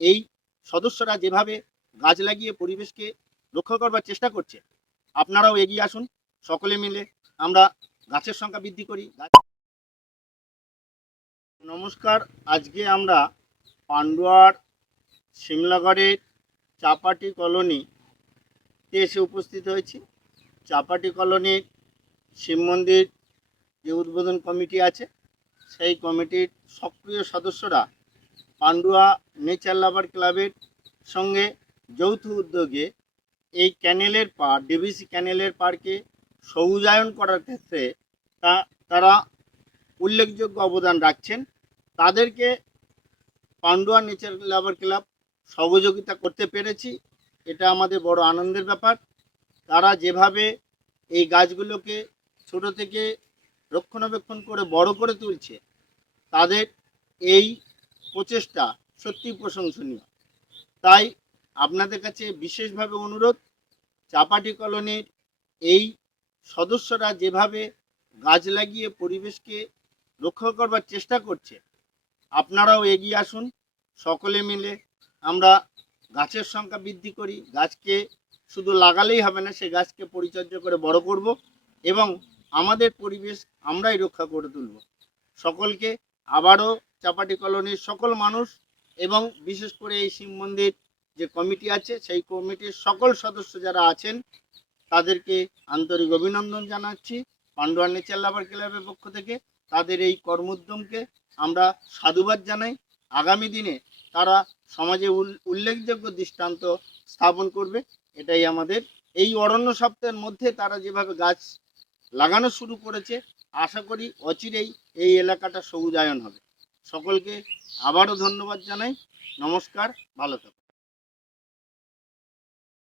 এই সদস্যরা যেভাবে গাছ লাগিয়ে পরিবেশকে রক্ষা করবার চেষ্টা করছে, আপনারাও এগিয়ে আসুন। সকলে মিলে আমরা গাছের সংখ্যা বৃদ্ধি করি। নমস্কার, আজকে আমরা পান্ডুয়ার শিমলাগড়ের চাপাটি কলোনিতে এসে উপস্থিত হয়েছি। চাপাটি কলোনির শিব মন্দির যে উদ্বোধন কমিটি আছে, সেই কমিটির সক্রিয় সদস্যরা পান্ডুয়া নেচার লাভার ক্লাবের সঙ্গে যৌথ উদ্যোগে এই ক্যানেলের পাড়, ডিভিসি ক্যানেলের পাড়কে সবুজায়ন করার ক্ষেত্রে তারা উল্লেখযোগ্য অবদান রাখছেন। তাদেরকে পান্ডুয়া নেচার লাভার ক্লাব সহযোগিতা করতে পেরেছি, এটা আমাদের বড় আনন্দের ব্যাপার। তারা যেভাবে এই গাছগুলোকে ছোট থেকে রক্ষণাবেক্ষণ করে বড় করে তুলছে, তাদের এই প্রচেষ্টা সত্যি প্রশংসনীয়। তাই আপনাদের কাছে বিশেষভাবে অনুরোধ, চাপাটি কলোনির এই সদস্যরা যেভাবে গাছ লাগিয়ে পরিবেশকে রক্ষা করবার চেষ্টা করছে, আপনারাও এগিয়ে আসুন। সকলে মিলে আমরা গাছের সংখ্যা বৃদ্ধি করি। গাছকে শুধু লাগালেই হবে না, সে গাছকে পরিচর্যা করে বড় করব এবং আমাদের পরিবেশ আমরাই রক্ষা করে তুলব। সকলকে আবারও চাপাটি কলোনির সকল মানুষ এবং বিশেষ করে এই শিব মন্দির যে কমিটি আছে, সেই কমিটির সকল সদস্য যারা আছেন, তাদেরকে আন্তরিক অভিনন্দন জানাচ্ছি পান্ডুয়া নেচার লাভার ক্লাবের পক্ষ থেকে। তাদের এই কর্মোদ্যমকে আমরা সাধুবাদ জানাই। আগামী দিনে তারা সমাজে উল্লেখযোগ্য দৃষ্টান্ত স্থাপন করবে, এটাই আমাদের। এই অরণ্য সপ্তাহের মধ্যে তারা যেভাবে গাছ লাগানো শুরু করেছে, আশা করি অচিরেই এই এলাকাটা সবুজায়ন হবে। সকলকে আবারও ধন্যবাদ জানাই। নমস্কার, ভালো থাকুন।